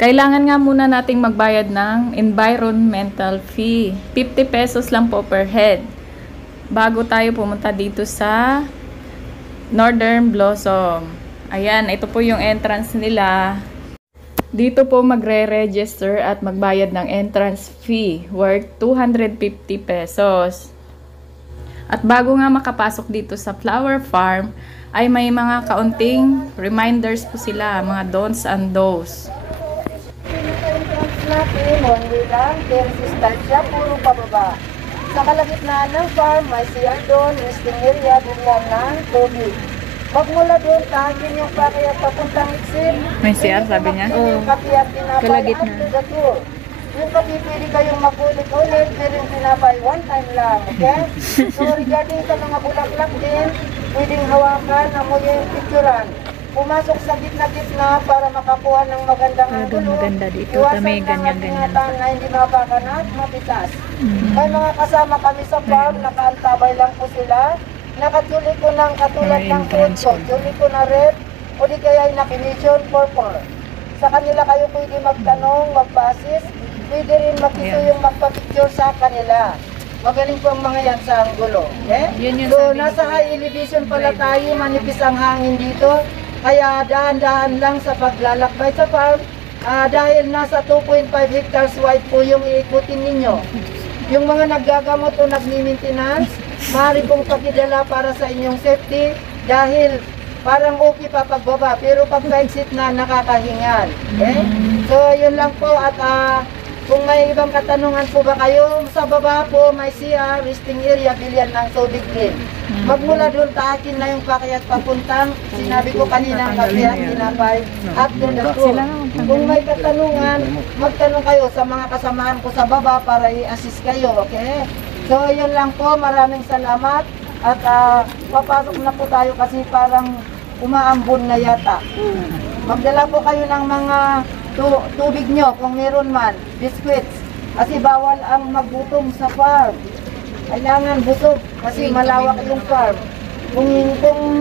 Kailangan nga muna nating magbayad ng environmental fee. 50 pesos lang po per head. Bago tayo pumunta dito sa Northern Blossom. Ayan, ito po yung entrance nila. Dito po magre-register at magbayad ng entrance fee worth 250 pesos. At bago nga makapasok dito sa flower farm, ay may mga kaunting reminders po sila, mga don'ts and do's. Natin, one way lang, very distansya, puro pababa. Sa kalagitnaan ng farm, may CR doon, resting area, bigyan ng tubig. Pag mula doon, tahakin yung pakyat papuntang exit. May CR, sabi niya? Yung pakyat tinapay after the tour. Yung kapi, pwede kayong magulit-ulit, pero yung tinapay one time lang, okay? So regarding sa mga bulaklak din, pwedeng hawakan, amoy yung picturean. Pumasok sa gitna-gitna para makakuha ng magandang angulo. Maganda dito, Iwasan kami ng ganyan-ganyan. ingatan na hindi mabakan at mapitas. May mga kasama kami sa farm, nakaantabay lang po sila. Nakatuli ko ng katulad ng food ko, tuli ko na red, o di kaya ay nakimission purple. Sa kanila kayo pwede magtanong, magbasis, pwede rin makiso yung magpa-picture sa kanila. Magaling po ang mga yan sa anggulo. Okay? So, nasa high elevation pala tayo, manipis ang hangin dito. Kaya dahan-dahan lang sa paglalakbay sa farm dahil nasa 2.5 hectares wide po yung iikutin ninyo. Yung mga naggagamot o nagmi-maintenance, maaari pong pakidala para sa inyong safety dahil parang okay pa pagbaba pero pag exit na nakakahingal. Okay? So yun lang po at kung may ibang katanungan po ba kayo, sa baba po may CR, resting area, bilyan ng tubig din. Magmula doon, taakin na yung pakyat papuntang, sinabi ko kanina, pakyat, tinapay, after the tour. Kung may katanungan, magtanong kayo sa mga kasamahan ko sa baba para i-assist kayo, okay? So, yun lang po, maraming salamat. At papasok na po tayo kasi parang umaambon na yata. Magdala po kayo ng mga tubig nyo kung meron man, biscuits. Kasi bawal ang maggutom sa farm. Kailangan busog kasi malawak yung farm. Kung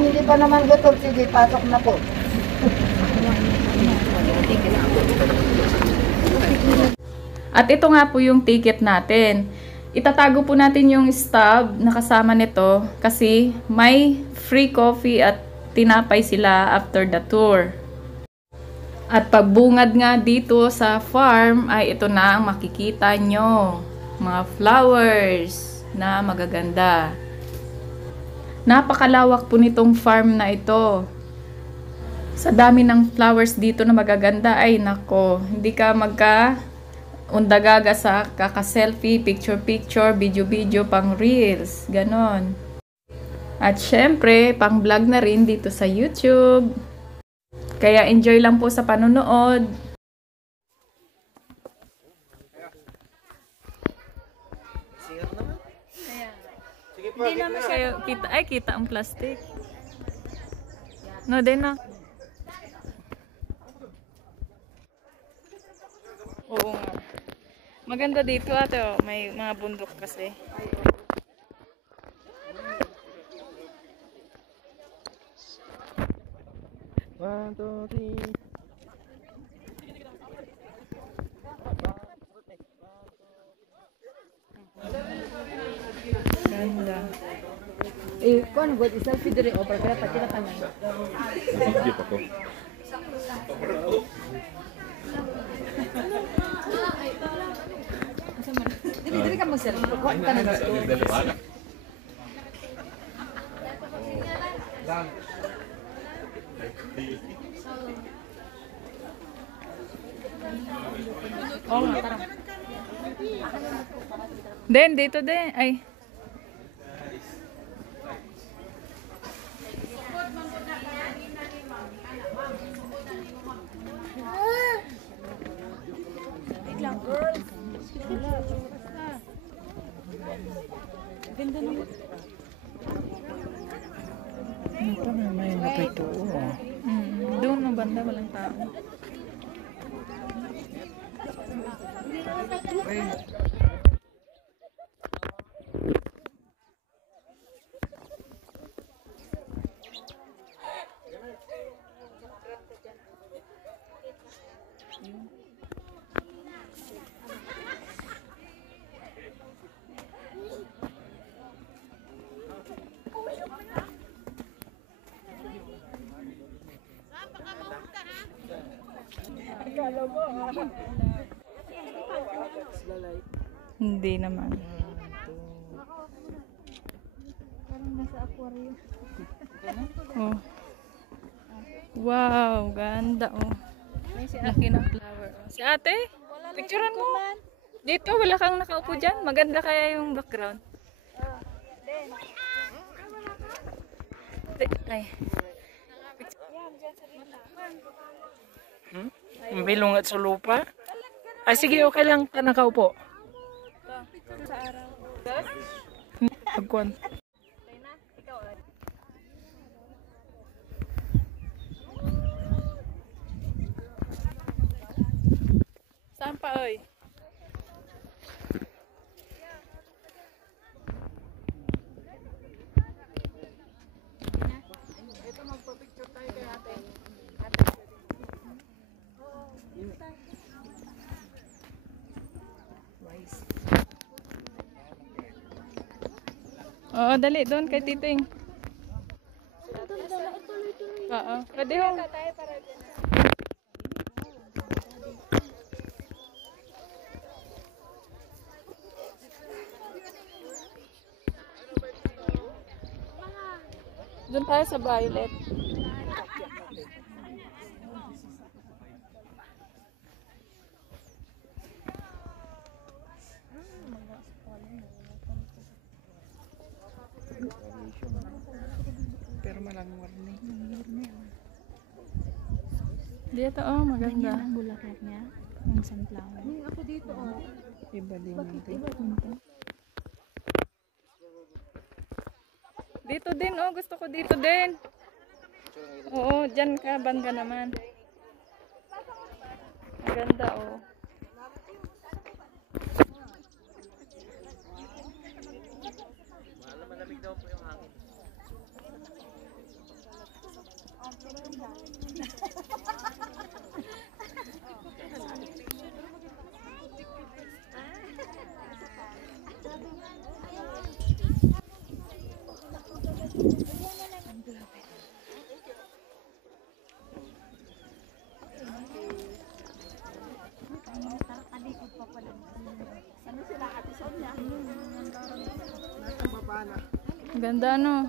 hindi pa naman gutom, sige, pasok na po. At ito nga po yung ticket natin. Itatago po natin yung stub na kasama nito kasi may free coffee at tinapay sila after the tour. At pagbungad nga dito sa farm ay ito na ang makikita nyo. Mga flowers na magaganda. Napakalawak po nitong farm na ito. Sa dami ng flowers dito na magaganda ay nako, hindi ka undagaga sa kaka-selfie, picture-picture, video-video, pang reels, ganon. At syempre, pang vlog na rin dito sa YouTube. Kaya enjoy lang po sa panonood. Hindi naman kayo kita ang plastic. No, din na. Oo nga. Maganda dito ate, oh. May mga bundok kasi. One, two, three. Ganda. Kung buat selfie dari opera kaya pati na tangan. Sige pa ko. Dili dili ka mo selfie. Kuha ka na gusto. Oh, tara. Den, dito din. Ay. Wait lang, girls. Ganda naman. Ito na may napito. Doon ang banda, walang tao. Hindi naman. Parang nasa aquarium. Oh. Wow, ganda oh. Laki ng flower. Si ate, picturean mo. Dito, wala kang nakaupo dyan. Maganda kaya yung background. Ay. Bilong at sa lupa? Ay, sige, okay lang ka nakaupo. Sa araw. Pagkuhan. Saan pa, oy? Ito, magpa-picture tayo kay ate. Oo, dali doon kay Titing. Oo, pwede ho. Doon tayo sa violet. Pero malang warning. Dito oh, maganda. Ang bulaklak niya. Ang sunflower. Ako dito oh. Iba din natin. Dito din oh, gusto ko dito din. Oo, dyan ka, banda naman. Maganda oh. Ganda no.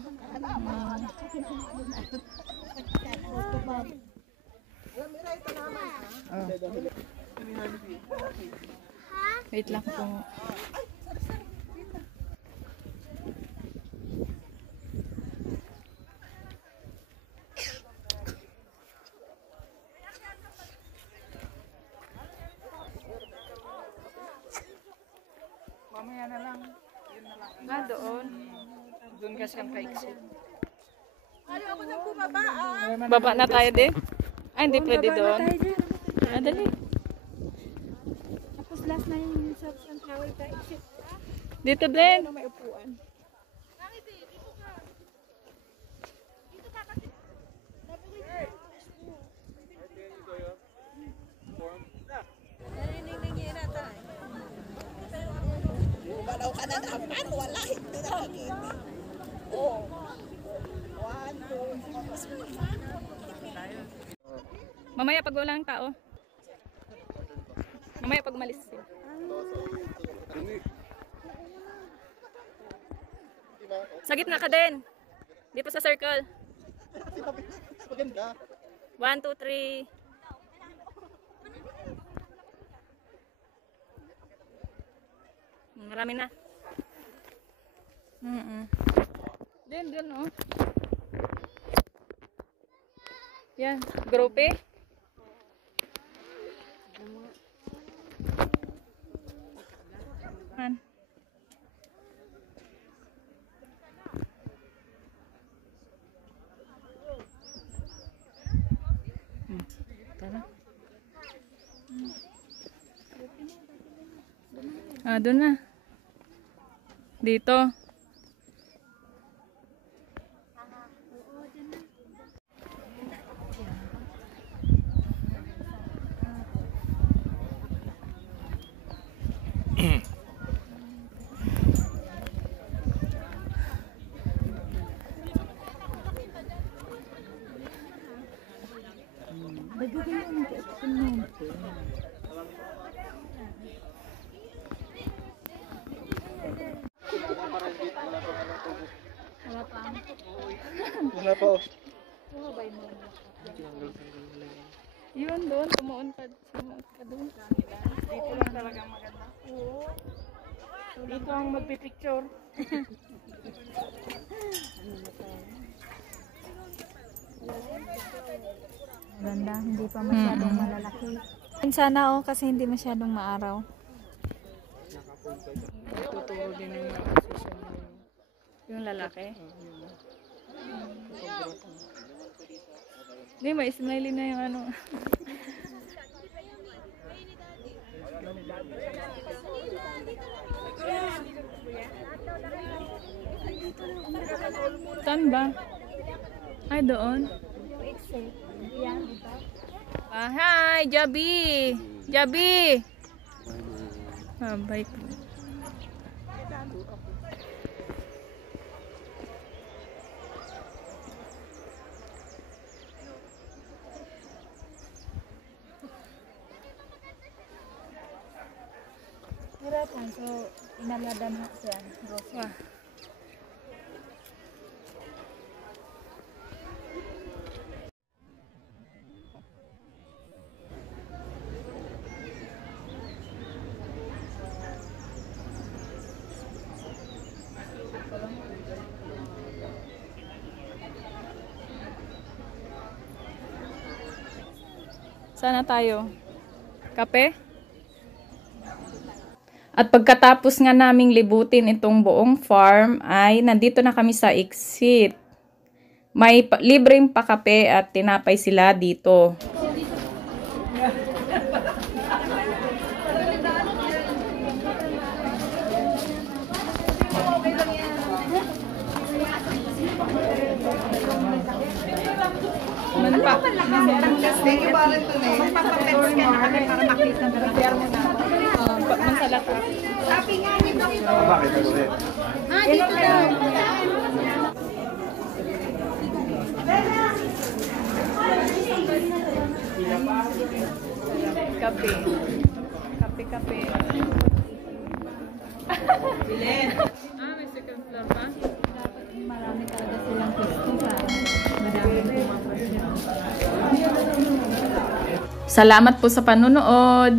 Wait lang po. Mamaya na lang. Ah, doon. Doon kasi ang ka-exit. Baba na tayo din. Ay, hindi pwede doon. Ah, dali. Tapos last na yung sa sunflower ka. Dito din. May upuan. Mamaya pag walang tao. Mamaya pag malis sila. Sa gitna ka din. Di pa sa circle. Maganda. 1, 2, 3. Marami na. Din, oh. Yan, grope. Man. Tara. Ah, doon na. Dito. Wala pa oh. Yun doon, tumuon ka doon. Dito lang talaga maganda. Dito ang magpipicture. Ganda, hindi pa masyadong malalaki. Sana kasi hindi masyadong maaraw. Tuturo din yung mga position mo. Yung lalaki. Hindi, may smiley na yung ano. Saan ba? Ay, doon. Hi, Jabi! Jabi! Bye po. Hirapan, so inaladan na siya. Wah. Sana tayo. Kape? At pagkatapos nga naming libutin itong buong farm ay nandito na kami sa exit. May libreng pakape at tinapay sila dito. Mansalat ka. Bakit ulit? Kape. Kape. May second floor pa? Marami talaga silang pwesto sa madaming pumapas. Salamat po sa panonood.